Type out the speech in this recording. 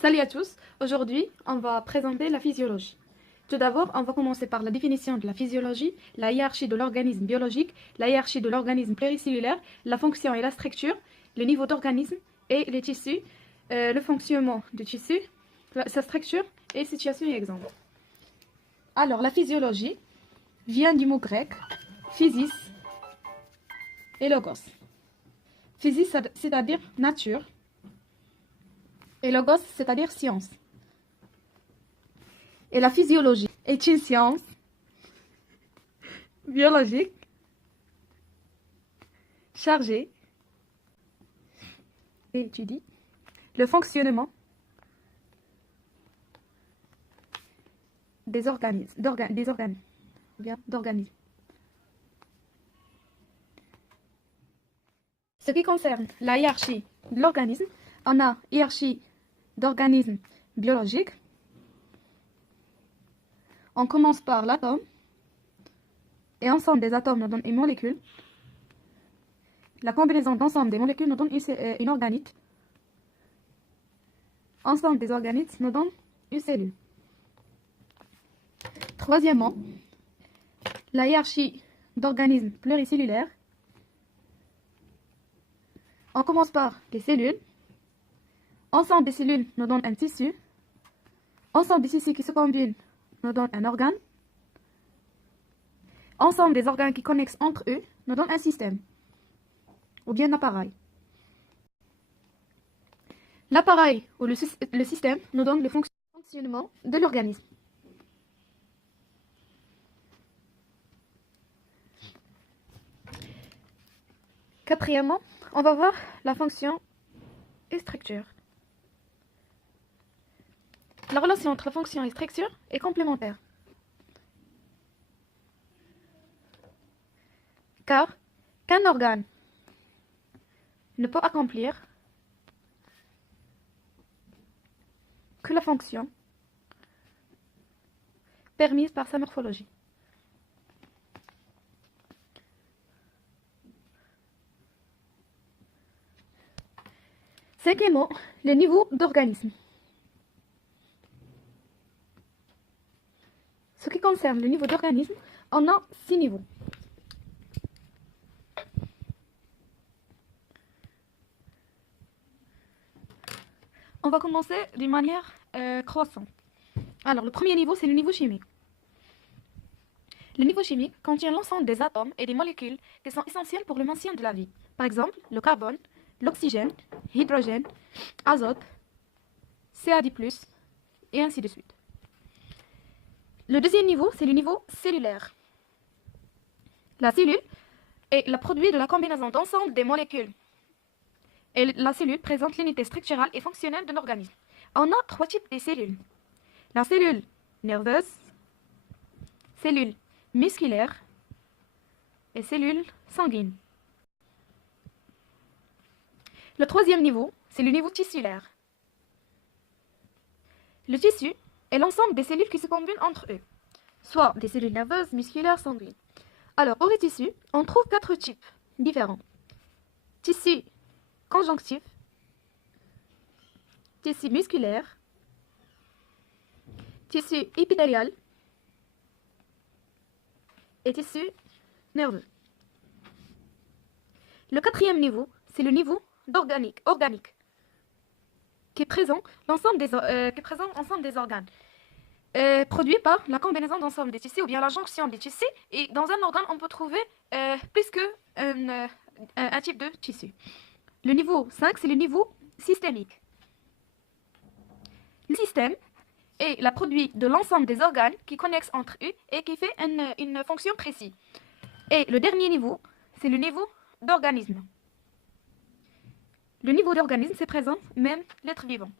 Salut à tous, aujourd'hui on va présenter la physiologie. Tout d'abord, on va commencer par la définition de la physiologie, la hiérarchie de l'organisme biologique, la hiérarchie de l'organisme pluricellulaire, la fonction et la structure, le niveau d'organisme et les tissus, le fonctionnement du tissu, sa structure et situation et exemple. Alors, la physiologie vient du mot grec physis et logos. Physis, c'est-à-dire nature, et logos, c'est-à-dire science. Et la physiologie est une science biologique chargée et étudie le fonctionnement des organismes, d'organismes. Ce qui concerne la hiérarchie de l'organisme, on a hiérarchie d'organismes biologiques. On commence par l'atome, et ensemble des atomes nous donne une molécule. La combinaison d'ensemble des molécules nous donne une organite. Ensemble des organites nous donne une cellule. Troisièmement, la hiérarchie d'organismes pluricellulaires. On commence par les cellules. Ensemble des cellules nous donne un tissu. Ensemble des tissus qui se combinent nous donne un organe. Ensemble des organes qui connexent entre eux nous donne un système, ou bien un appareil. L'appareil ou le système nous donne le fonctionnement de l'organisme. Quatrièmement, on va voir la fonction et structure. La relation entre fonction et structure est complémentaire. Car qu'un organe ne peut accomplir que la fonction permise par sa morphologie. Cinquièmement, les niveaux d'organisme. Ce qui concerne le niveau d'organisme, on a 6 niveaux. On va commencer d'une manière croissante. Alors, le premier niveau, c'est le niveau chimique. Le niveau chimique contient l'ensemble des atomes et des molécules qui sont essentielles pour le maintien de la vie. Par exemple, le carbone, l'oxygène, l'hydrogène, azote, CAD+, et ainsi de suite. Le deuxième niveau, c'est le niveau cellulaire. La cellule est le produit de la combinaison d'ensemble des molécules. Et la cellule présente l'unité structurale et fonctionnelle de l'organisme. On a 3 types de cellules. La cellule nerveuse, cellule musculaire et cellule sanguine. Le troisième niveau, c'est le niveau tissulaire. Le tissu est l'ensemble des cellules qui se combinent entre eux, soit des cellules nerveuses, musculaires, sanguines. Alors, pour les tissus, on trouve 4 types différents. Tissu conjonctif, tissu musculaire, tissu épithélial et tissu nerveux. Le quatrième niveau, c'est le niveau organique, qui présente l'ensemble des organes, produit par la combinaison d'ensemble des tissus ou bien la jonction des tissus. Et dans un organe, on peut trouver plus qu'un type de tissu. Le niveau 5, c'est le niveau systémique. Le système est le produit de l'ensemble des organes qui connexent entre eux et qui fait une fonction précise. Et le dernier niveau, c'est le niveau d'organisme. Le niveau d'organisme, c'est présent même l'être vivant.